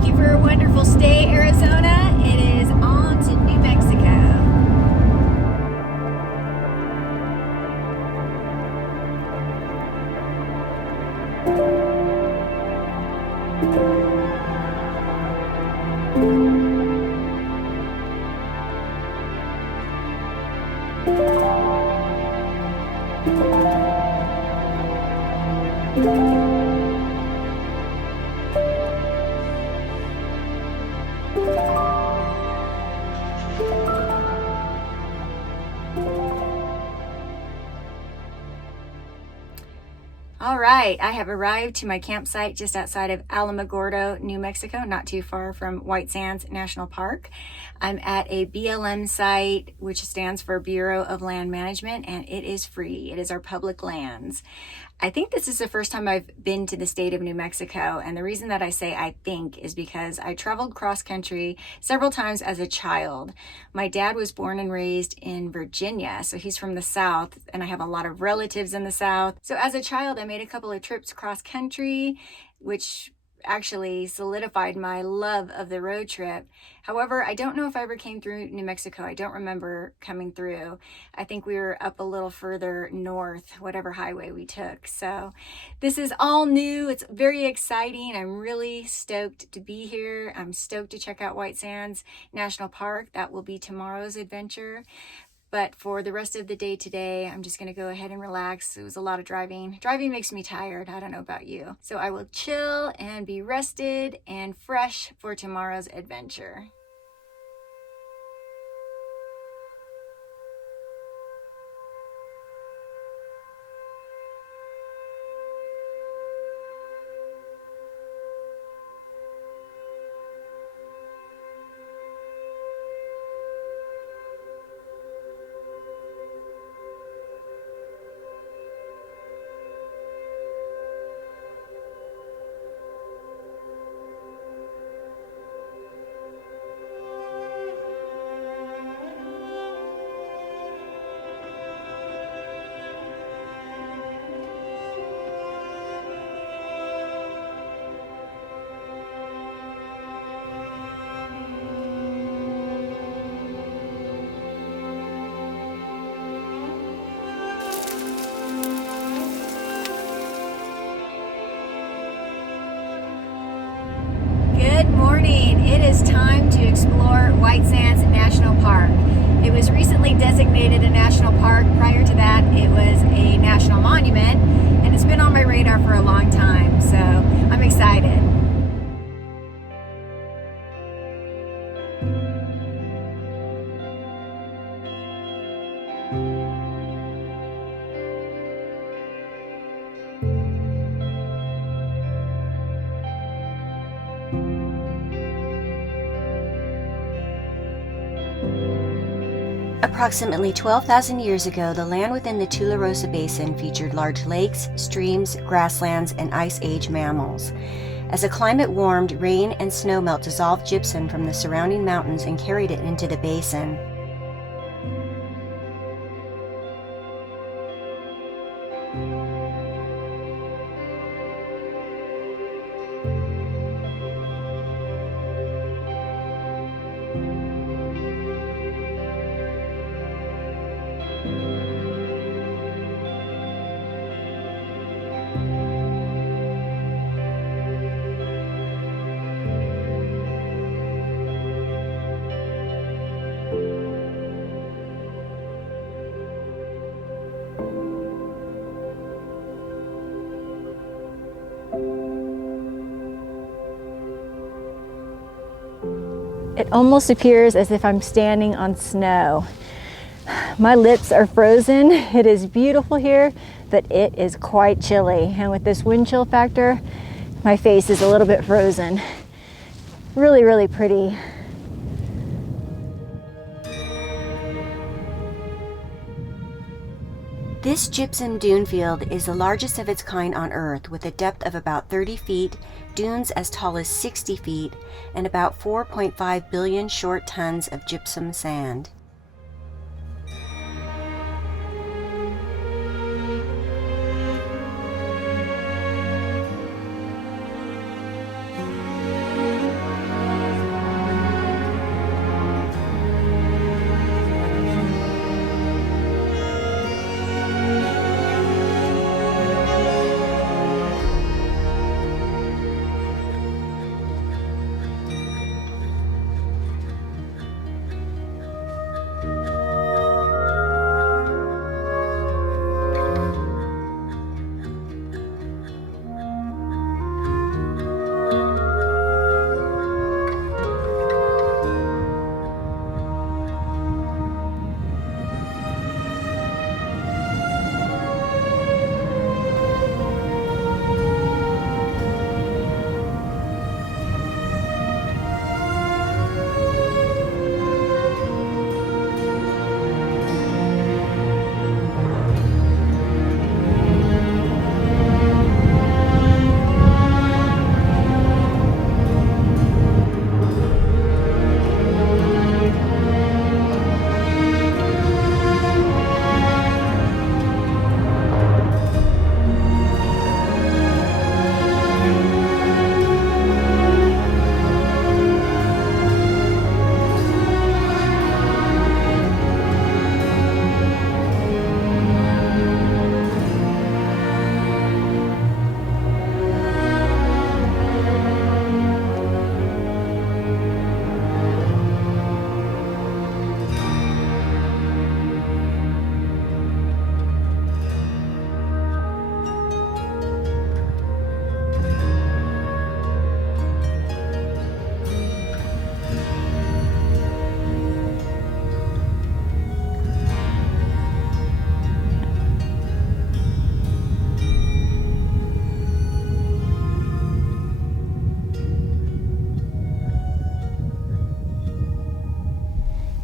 Thank you for a wonderful stay, Arizona. It is on to New Mexico. All right, I have arrived to my campsite just outside of Alamogordo, New Mexico, not too far from White Sands National Park. I'm at a BLM site, which stands for Bureau of Land Management, and it is free. It is our public lands. I think this is the first time I've been to the state of New Mexico, and the reason that I say I think is because I traveled cross country several times as a child. My dad was born and raised in Virginia, so he's from the South, and I have a lot of relatives in the South. So as a child, I made a couple of trips cross country, which actually solidified my love of the road trip. However, I don't know if I ever came through New Mexico. I don't remember coming through. I think we were up a little further north, whatever highway we took. So this is all new. It's very exciting. I'm really stoked to be here. I'm stoked to check out White Sands National Park. That will be tomorrow's adventure. But for the rest of the day today, I'm just going to go ahead and relax. It was a lot of driving. Driving makes me tired. I don't know about you. So I will chill and be rested and fresh for tomorrow's adventure. Good morning. It is time to explore White Sands National Park. It was recently designated a national park. Prior to that, it was a national monument, and it's been on my radar for a long time, so I'm excited. Approximately 12,000 years ago, the land within the Tularosa Basin featured large lakes, streams, grasslands, and Ice Age mammals. As the climate warmed, rain and snowmelt dissolved gypsum from the surrounding mountains and carried it into the basin. It almost appears as if I'm standing on snow. My lips are frozen. It is beautiful here, but it is quite chilly. And with this wind chill factor, my face is a little bit frozen. Really, really pretty. This gypsum dune field is the largest of its kind on Earth, with a depth of about 30 feet, dunes as tall as 60 feet, and about 4.5 billion short tons of gypsum sand.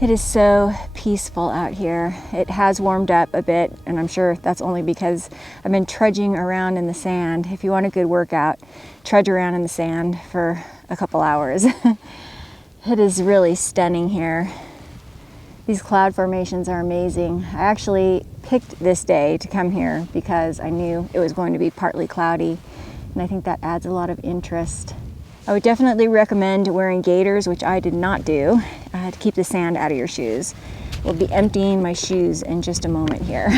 It is so peaceful out here. It has warmed up a bit, and I'm sure that's only because I've been trudging around in the sand. If you want a good workout, trudge around in the sand for a couple hours. It is really stunning here. These cloud formations are amazing. I actually picked this day to come here because I knew it was going to be partly cloudy, and I think that adds a lot of interest. I would definitely recommend wearing gaiters, which I did not do, to keep the sand out of your shoes. We'll be emptying my shoes in just a moment here.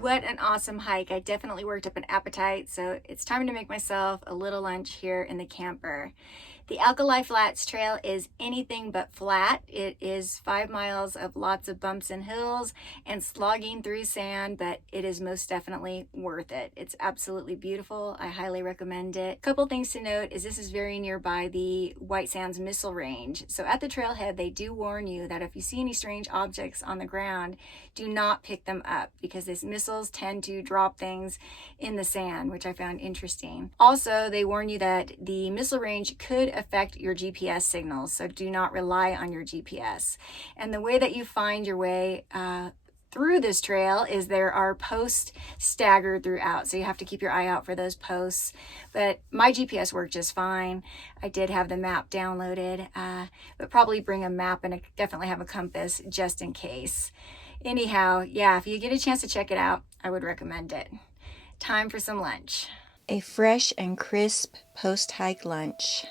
What an awesome hike. I definitely worked up an appetite, so it's time to make myself a little lunch here in the camper. The Alkali Flats Trail is anything but flat. It is 5 miles of lots of bumps and hills and slogging through sand, but it is most definitely worth it. It's absolutely beautiful. I highly recommend it. A couple things to note is this is very nearby the White Sands Missile Range. So at the trailhead, they do warn you that if you see any strange objects on the ground, do not pick them up because these missiles tend to drop things in the sand, which I found interesting. Also, they warn you that the missile range could affect your GPS signals, so do not rely on your GPS. And the way that you find your way through this trail is there are posts staggered throughout, so you have to keep your eye out for those posts. But my GPS worked just fine. I did have the map downloaded, but probably bring a map and definitely have a compass just in case. Anyhow, yeah, if you get a chance to check it out, I would recommend it. Time for some lunch. A fresh and crisp post-hike lunch.